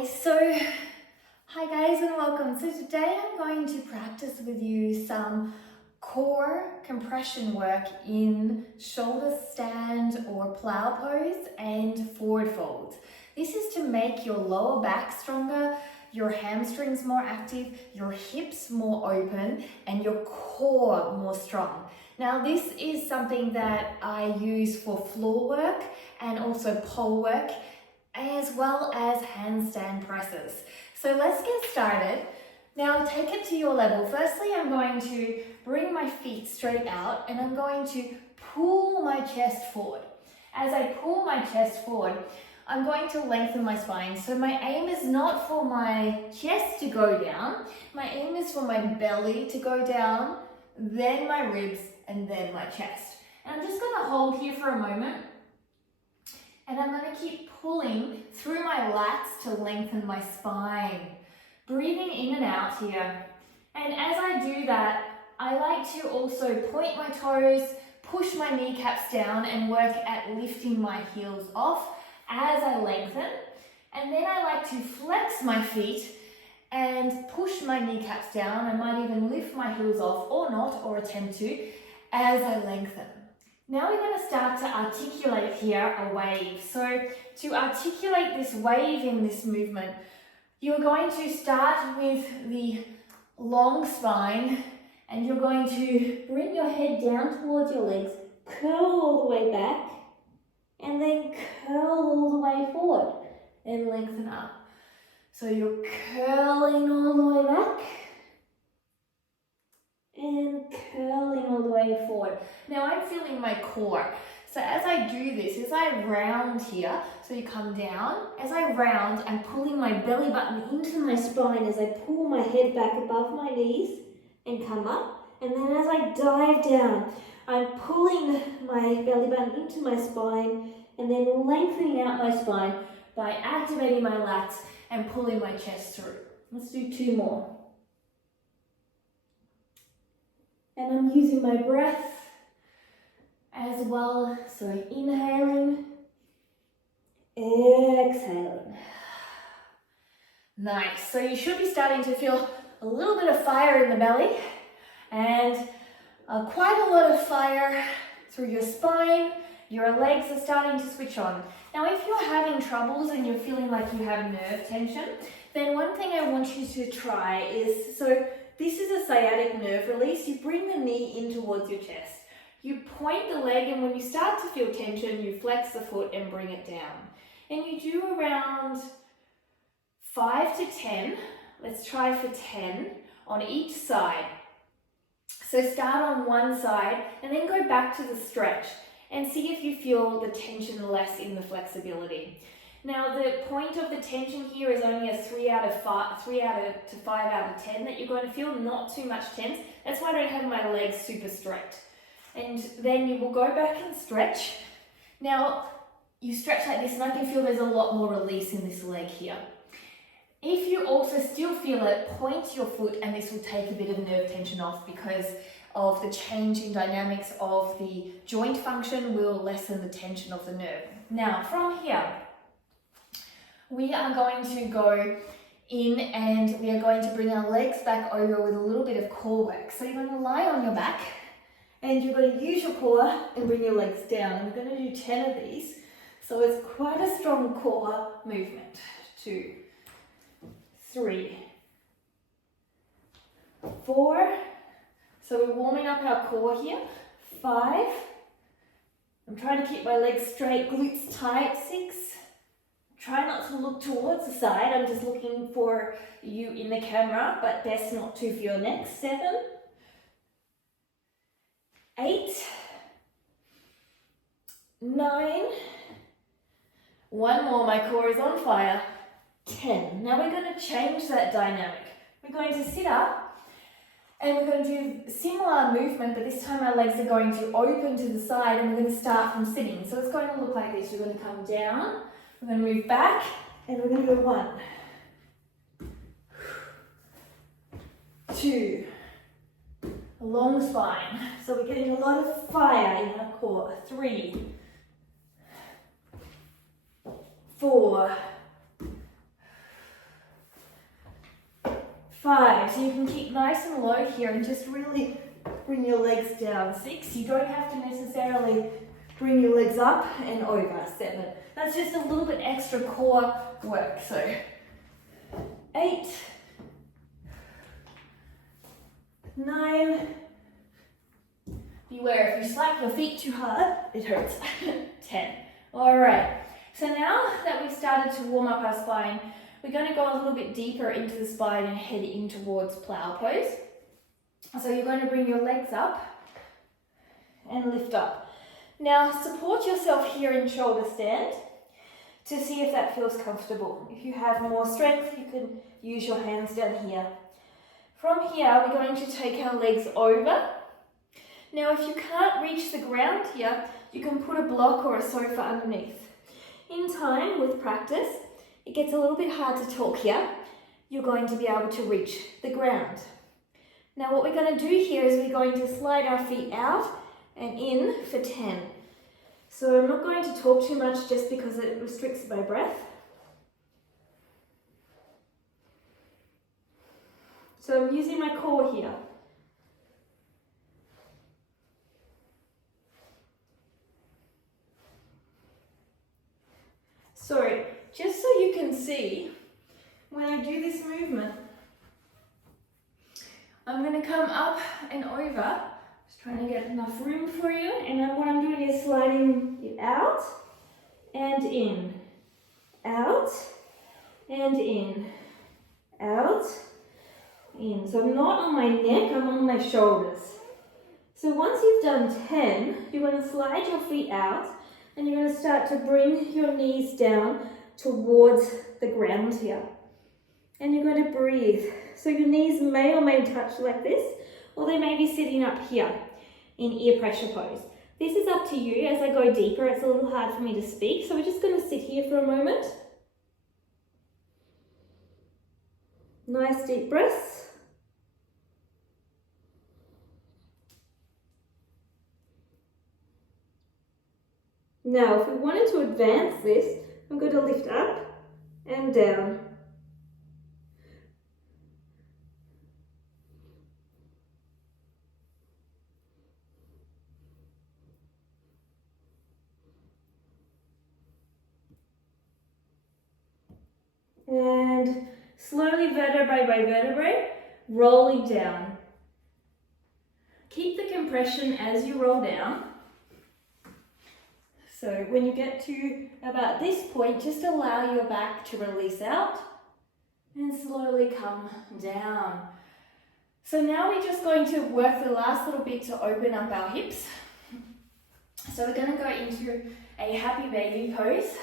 Hi guys and welcome. So today I'm going to practice with you some core compression work in shoulder stand or plow pose and forward fold. This is to make your lower back stronger, your hamstrings more active, your hips more open, and your core more strong. Now this is something that I use for floor work and also pole work, as well as handstand presses. So let's get started. Now take it to your level. Firstly, I'm going to bring my feet straight out and I'm going to pull my chest forward. As I pull my chest forward, I'm going to lengthen my spine. So my aim is not for my chest to go down. My aim is for my belly to go down, then my ribs, and then my chest. And I'm just going to hold here for a moment. And I'm going to keep pulling through my lats to lengthen my spine. Breathing in and out here. And as I do that, I like to also point my toes, push my kneecaps down and work at lifting my heels off as I lengthen. And then I like to flex my feet and push my kneecaps down. I might even lift my heels off or not, or attempt to, as I lengthen. Now we're going to start to articulate here a wave. So to articulate this wave in this movement, you're going to start with the long spine and you're going to bring your head down towards your legs, curl all the way back, and then curl all the way forward and lengthen up. So you're curling all the way back and curling all the way forward. Now I'm feeling my core. So as I do this, as I round here, so you come down, as I round, I'm pulling my belly button into my spine as I pull my head back above my knees and come up. And then as I dive down, I'm pulling my belly button into my spine and then lengthening out my spine by activating my lats and pulling my chest through. Let's do two more. And I'm using my breath as well. So inhaling, exhaling. Nice. So you should be starting to feel a little bit of fire in the belly and quite a lot of fire through your spine. Your legs are starting to switch on. Now, if you're having troubles and you're feeling like you have nerve tension, then one thing I want you to try is, so this is a sciatic nerve release. You bring the knee in towards your chest. You point the leg, and when you start to feel tension, you flex the foot and bring it down. And you do around 5 to 10. Let's try for 10 on each side. So start on one side and then go back to the stretch and see if you feel the tension less in the flexibility. Now, the point of the tension here is only a 3 out of 5 out of 10 that you're going to feel, not too much tense. That's why I don't have my legs super straight. And then you will go back and stretch. Now, you stretch like this and I can feel there's a lot more release in this leg here. If you also still feel it, point your foot and this will take a bit of nerve tension off because of the change in dynamics of the joint function will lessen the tension of the nerve. Now, from here, we are going to go in and we are going to bring our legs back over with a little bit of core work. So you're going to lie on your back and you're going to use your core and bring your legs down. I'm going to do 10 of these. So it's quite a strong core movement. 2, 3, 4. So we're warming up our core here. 5. I'm trying to keep my legs straight, glutes tight. 6. Try not to look towards the side. I'm just looking for you in the camera, but best not to for your neck. 7. 8. 9. One more, my core is on fire. 10. Now we're going to change that dynamic. We're going to sit up and we're going to do similar movement, but this time our legs are going to open to the side and we're going to start from sitting. So it's going to look like this. We're going to come down, we're going to move back, and we're going to go 1, 2, a long spine. So we're getting a lot of fire in our core. 3, 4, 5. So you can keep nice and low here and just really bring your legs down. 6. You don't have to necessarily bring your legs up and over. 7. That's just a little bit extra core work. So 8, 9. Beware, if you slap your feet too hard, it hurts. 10. All right. So now that we've started to warm up our spine, we're going to go a little bit deeper into the spine and head in towards plow pose. So you're going to bring your legs up and lift up. Now support yourself here in shoulder stand to see if that feels comfortable. If you have more strength, you can use your handstand here. From here, we're going to take our legs over. Now if you can't reach the ground here, you can put a block or a sofa underneath. In time, with practice, it gets a little bit hard to talk here. You're going to be able to reach the ground. Now what we're going to do here is we're going to slide our feet out and in for 10. So I'm not going to talk too much just because it restricts my breath. So I'm using my core here. So just so you can see, when I do this movement, I'm going to come up and over, just trying to get enough room for you, and then what I'm doing is sliding it out and in, out and in, out, in. So I'm not on my neck, I'm on my shoulders. So once you've done 10, you're going to slide your feet out and you're going to start to bring your knees down towards the ground here. And you're going to breathe. So your knees may or may touch like this, or they may be sitting up here in ear pressure pose. This is up to you. As I go deeper, it's a little hard for me to speak, so we're just going to sit here for a moment. Nice deep breaths. Now, if we wanted to advance this, I'm going to lift up and down. And slowly, vertebrae by vertebrae, rolling down. Keep the compression as you roll down. So when you get to about this point, just allow your back to release out and slowly come down. So now we're just going to work the last little bit to open up our hips. So we're going to go into a happy baby pose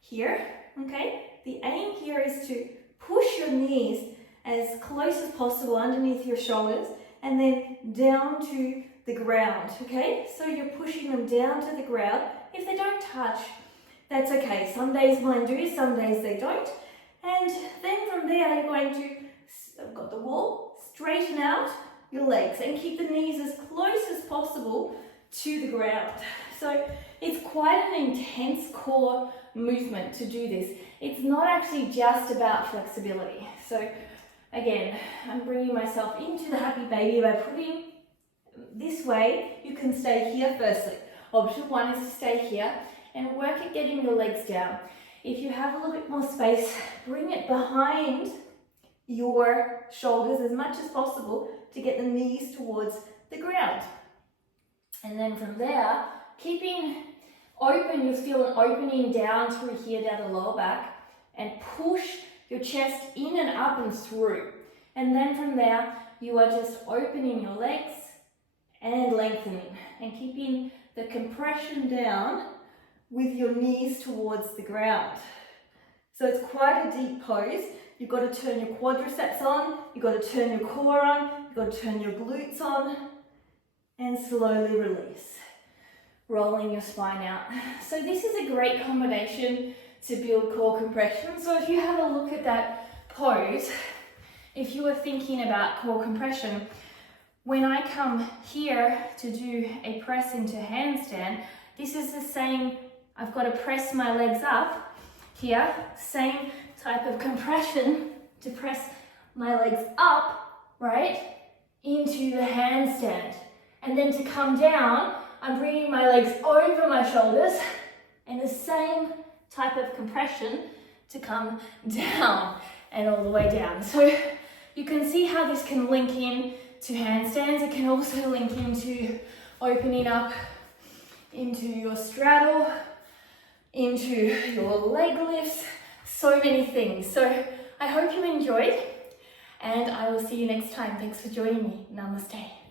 here, okay? The aim here is to push your knees as close as possible underneath your shoulders and then down to the ground, okay? So you're pushing them down to the ground. If they don't touch, that's okay. Some days mine do, some days they don't. And then from there, you're going to, I've got the wall, straighten out your legs and keep the knees as close as possible to the ground. So it's quite an intense core movement to do this. It's not actually just about flexibility. So again, I'm bringing myself into the happy baby by putting this way. You can stay here firstly. Option 1 is to stay here and work at getting your legs down. If you have a little bit more space, bring it behind your shoulders as much as possible to get the knees towards the ground. And then from there, keeping open, you'll feel an opening down through here, down the lower back, and push your chest in and up and through. And then from there, you are just opening your legs and lengthening and keeping the compression down with your knees towards the ground. So it's quite a deep pose. You've got to turn your quadriceps on, you've got to turn your core on, you've got to turn your glutes on, and slowly release, rolling your spine out. So this is a great combination to build core compression. So if you have a look at that pose, if you were thinking about core compression, when I come here to do a press into handstand, this is the same, I've got to press my legs up here, same type of compression to press my legs up, right, into the handstand. And then to come down, I'm bringing my legs over my shoulders and the same type of compression to come down and all the way down. So you can see how this can link in to handstands. It can also link into opening up into your straddle, into your leg lifts, so many things. So I hope you enjoyed, and I will see you next time. Thanks for joining me. Namaste.